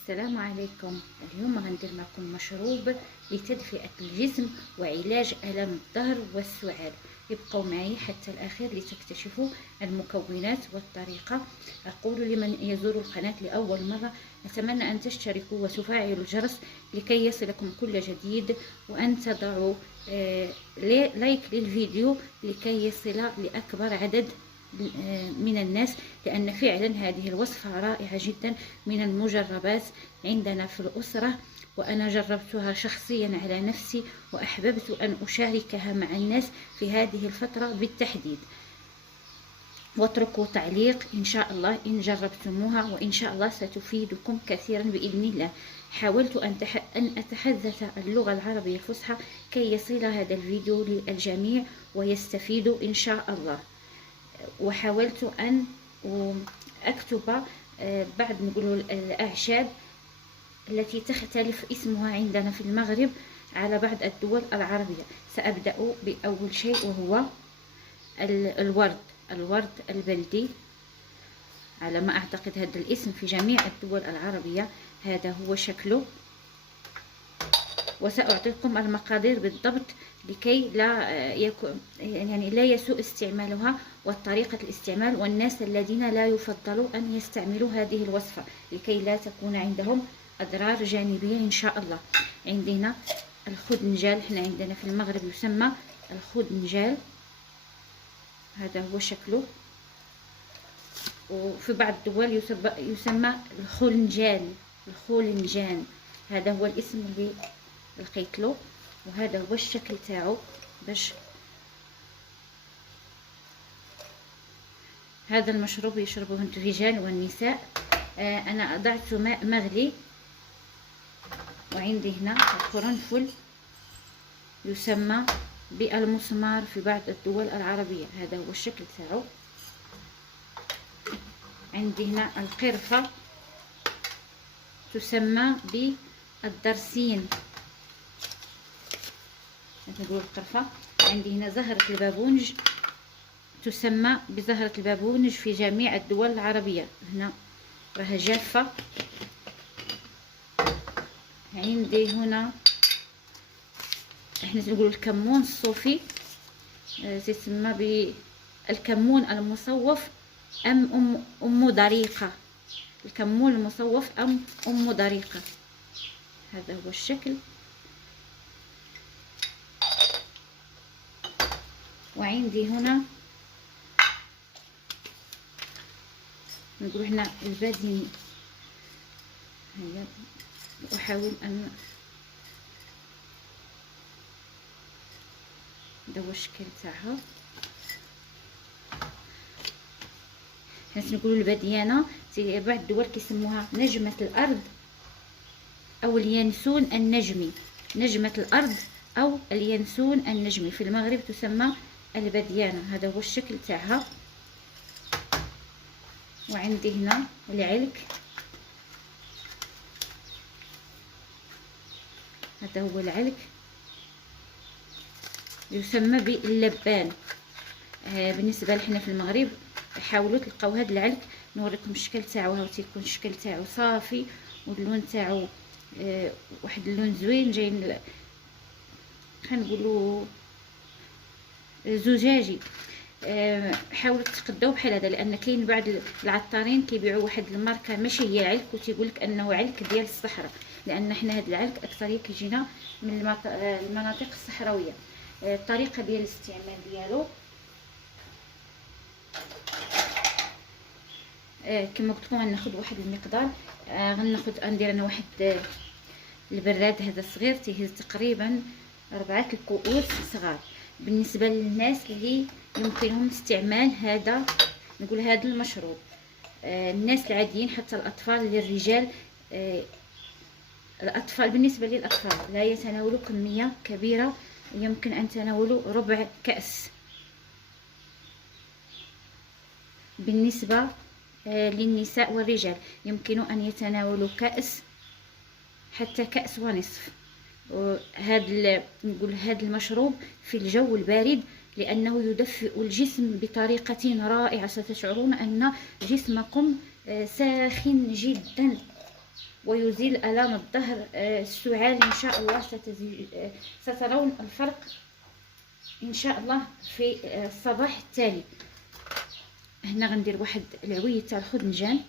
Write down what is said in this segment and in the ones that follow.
السلام عليكم. اليوم غندير معكم مشروب لتدفئة الجسم وعلاج آلام الظهر والسعال. ابقوا معي حتى الأخير لتكتشفوا المكونات والطريقة. أقول لمن يزور القناة لأول مرة أتمنى أن تشتركوا وتفعلوا الجرس لكي يصلكم كل جديد، وأن تضعوا لايك للفيديو لكي يصل لأكبر عدد من الناس، لأن فعلا هذه الوصفة رائعة جدا من المجربات عندنا في الأسرة، وأنا جربتها شخصيا على نفسي وأحببت أن أشاركها مع الناس في هذه الفترة بالتحديد. واتركوا تعليق إن شاء الله إن جربتموها، وإن شاء الله ستفيدكم كثيرا بإذن الله. حاولت أن أتحدث اللغة العربية الفصحى كي يصل هذا الفيديو للجميع ويستفيدوا إن شاء الله. وحاولت أن أكتب بعض نقولوا الأعشاب التي تختلف اسمها عندنا في المغرب على بعض الدول العربية. سأبدأ بأول شيء وهو الورد البلدي، على ما أعتقد هذا الاسم في جميع الدول العربية. هذا هو شكله، وسأعطيكم المقادير بالضبط لكي لا يكون لا يسوء استعمالها وطريقة الاستعمال، والناس الذين لا يفضلوا أن يستعملوا هذه الوصفة لكي لا تكون عندهم أضرار جانبية إن شاء الله. عندنا الخدنجال، احنا عندنا في المغرب يسمى الخدنجال، هذا هو شكله، وفي بعض الدول يسمى الخولنجان، هذا هو الاسم اللي لقيت له، وهذا هو الشكل تاعو. باش هذا المشروب يشربه الرجال والنساء. انا اضعت ماء مغلي، وعندي هنا القرنفل يسمى بالمسمار في بعض الدول العربية، هذا هو الشكل تاعو. عندي هنا القرفة تسمى بالدرسين، نقول القرفة. عندي هنا زهرة البابونج تسمى بزهرة البابونج في جميع الدول العربية، هنا راها جافة. عندي هنا احنا نقول الكمون الصوفي، تسمى بالكمون المصوف أم ضريقة، الكمون المصوف أم ضريقة، هذا هو الشكل. وعندي هنا نقول هنا البادين، هيا أحاول أن هذا هو الشكل تاعها. حيت نقولوا الباديانه في بعض الدول كيسموها نجمه الارض او اليانسون النجمي، نجمه الارض او اليانسون النجمي، في المغرب تسمى الباديانه، هذا هو الشكل تاعها. وعندي هنا العلك، هذا هو العلك يسمى باللبان. بالنسبه لحنا في المغرب حاولوا تلقاو هذا العلك، نوريكم الشكل تاعو، هاو تيكون الشكل تاعو صافي واللون تاعو واحد اللون زوين، جايين خنقولوا زجاجي. حاولوا تقداو بحال هذا، لان كاين بعض العطارين كيبيعوا واحد الماركه ماشي هي العلك وتيقول لك انه علك ديال الصحراء، لان حنا هذا العلك اكثريه كيجينا من المناطق الصحراويه. الطريقه ديال الاستعمال ديالو كما قلت لكم غناخذ واحد المقدار، غندير انا واحد البراد هذا صغير تيهز تقريبا 4 الكؤوس صغار. بالنسبه للناس اللي يمكنهم استعمال هذا نقول هذا المشروب، الناس العاديين حتى الاطفال للرجال، الاطفال بالنسبه للاطفال لا يتناولوا كميه كبيره، يمكن ان تناولوا ربع كأس. بالنسبه للنساء والرجال يمكن أن يتناولوا كأس حتى كأس ونصف. نقول هذا المشروب في الجو البارد لأنه يدفئ الجسم بطريقة رائعة، ستشعرون أن جسمكم ساخن جدا ويزيل آلام الظهر، السعال. إن شاء الله سترون الفرق إن شاء الله في الصباح التالي. هنا غندير واحد العوية تاع الخدنجان.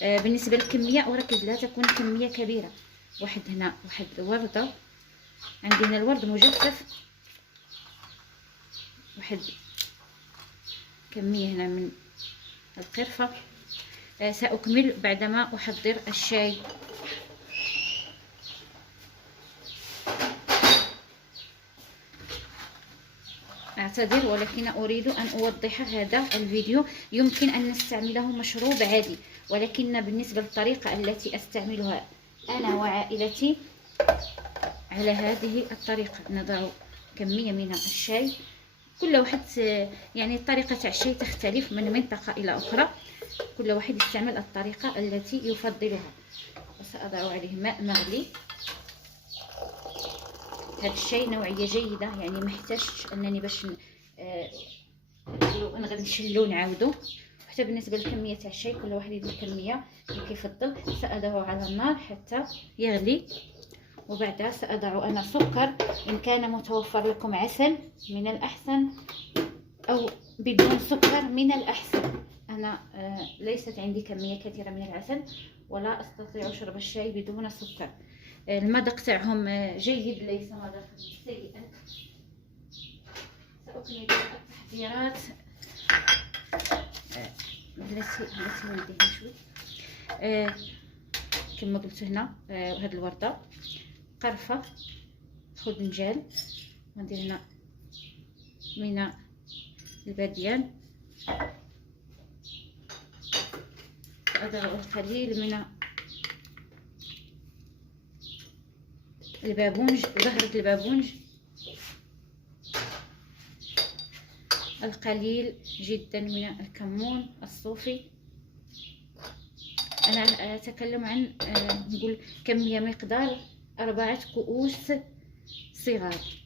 بالنسبة للكمية أركز لا تكون كمية كبيرة. هنا واحد الوردة، عندي هنا الورد مجفف، واحد كمية هنا من القرفة. سأكمل بعدما أحضر الشاي. أعتذر ولكن أريد أن أوضح هذا الفيديو. يمكن أن نستعمله مشروب عادي، ولكن بالنسبة للطريقة التي أستعملها أنا وعائلتي على هذه الطريقة، نضع كمية من الشاي. كل واحد يعني طريقة تاع الشاي تختلف من منطقة إلى أخرى، كل واحد يستعمل الطريقة التي يفضلها. وسأضع عليه ماء مغلي. هذا الشاي نوعية جيدة، يعني ما احتاجش انني باش نشلو نعاودو. حتى بالنسبه للكميه تاع الشاي كل واحد يدير الكميه اللي كيفضل. سأضعه على النار حتى يغلي، وبعدها سأضع انا سكر. ان كان متوفر لكم عسل من الاحسن، او بدون سكر من الاحسن. انا ليست عندي كميه كثيره من العسل، ولا استطيع شرب الشاي بدون سكر. المذاق تاعهم جيد، ليس مذاق سيئا. سأكمل التحضيرات التي نديها شوي. كما قلت هنا هاد الوردة، قرفة، خدنجان، وندير هنا من الباديان. أضع القليل من البابونج، زهرة البابونج، القليل جدا من الكمون الصوفي. أنا أتكلم عن نقول كمية مقدار 4 كؤوس صغار.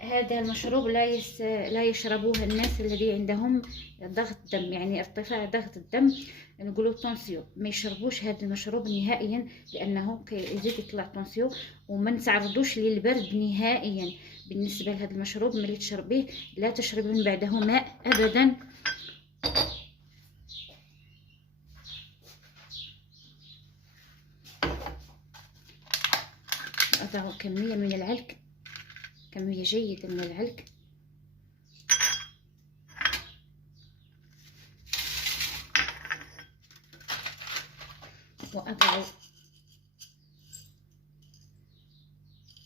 هذا المشروب لا يشربوه الناس الذي عندهم ضغط دم، يعني ارتفاع ضغط الدم، نقولوا طونسيو. ما يشربوش هذا المشروب نهائيا، لانه كيزيد يطلع طونسيو. وما نتعرضوش للبرد نهائيا. بالنسبه لهذا المشروب ملي تشربيه لا تشربي من بعده ماء ابدا. اضع كميه من العلك، كمية جيدة من العلك. وأضع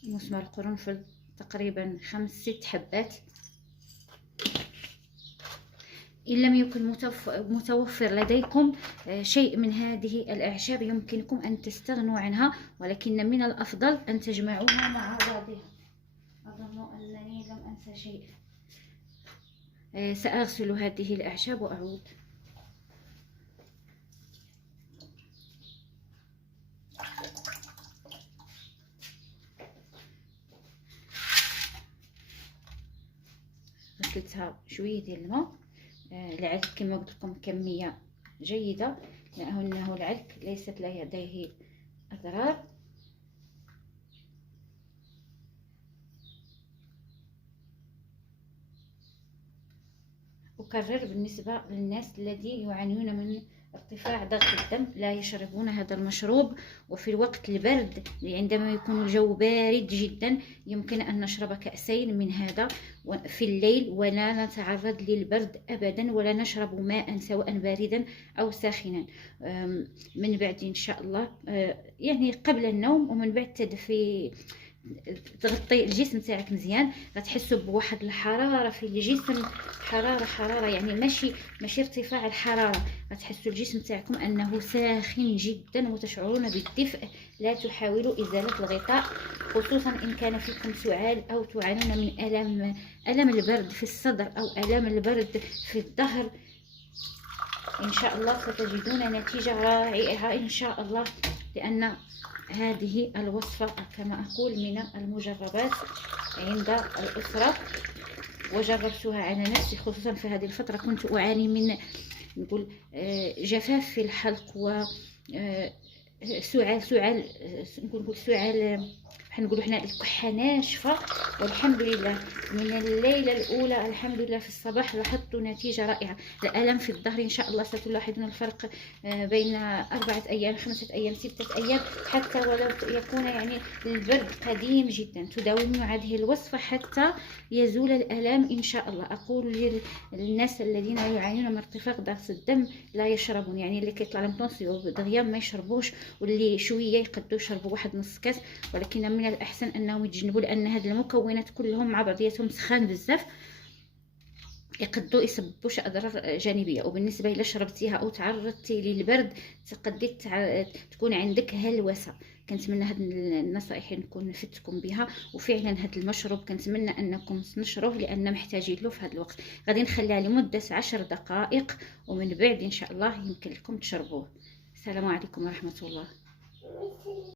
مسمار القرنفل تقريبا 5-6 حبات. إن لم يكن متوفر لديكم شيء من هذه الأعشاب يمكنكم أن تستغنوا عنها، ولكن من الأفضل أن تجمعوها مع بعضها. أظن أنني لم أنسى شيء. سأغسل هذه الأعشاب وأعود. غسلتها شوية ديال الماء. العلك كما قلت لكم كمية جيدة، لأنه العلك ليست لديه أضرار. أكرر بالنسبة للناس الذين يعانون من ارتفاع ضغط الدم لا يشربون هذا المشروب. وفي الوقت البرد عندما يكون الجو بارد جدا يمكن أن نشرب كأسين من هذا في الليل، ولا نتعرض للبرد أبدا، ولا نشرب ماء سواء باردا أو ساخنا. من بعد إن شاء الله يعني قبل النوم ومن بعد تدفي، تغطي الجسم تاعك مزيان. غتحسوا بواحد الحراره في الجسم، حراره يعني ماشي ارتفاع الحراره. غتحسوا الجسم تاعكم انه ساخن جدا وتشعرون بالدفء. لا تحاولوا ازاله الغطاء، خصوصا ان كان فيكم سعال او تعانون من الم البرد في الصدر او الم البرد في الظهر. ان شاء الله ستجدون نتيجه رائعه ان شاء الله، لان هذه الوصفة كما أقول من المجربات عند الأسرة، وجربتها على نفسي. خصوصا في هذه الفترة كنت أعاني من نقول جفاف في الحلق، و سعال نقول سعال، بحال نقولوا حنا الكحه ناشفه. والحمد لله من الليله الاولى الحمد لله في الصباح لاحظت نتيجه رائعه. الالم في الظهر ان شاء الله ستلاحظون الفرق بين 4 ايام 5 ايام 6 ايام، حتى ولو يكون يعني البرد قديم جدا. تداومون هذه الوصفه حتى يزول الالم ان شاء الله. اقول للناس الذين يعانون من ارتفاع ضغط الدم لا يشربون، يعني اللي كيطلع لهم طونسيون دغيا ما يشربوش، واللي شويه يقدوا يشربوا واحد نص كاس، ولكن من الأحسن أنهم يتجنبوا، لأن هذه المكونات كلهم مع بعضياتهم سخان بزاف، يقدروا يسببوش أضرار جانبية. وبالنسبة إلى شربتيها أو تعرضتي للبرد تقدي تكون عندك هلوسة. كنتمنى هاد النصائح نكون فدتكم بها، وفعلا هاد المشروب كنتمنى انكم تنشروه لان محتاجين له في هاد الوقت. غادي نخليها لمده 10 دقائق ومن بعد ان شاء الله يمكن لكم تشربوه. السلام عليكم ورحمه الله.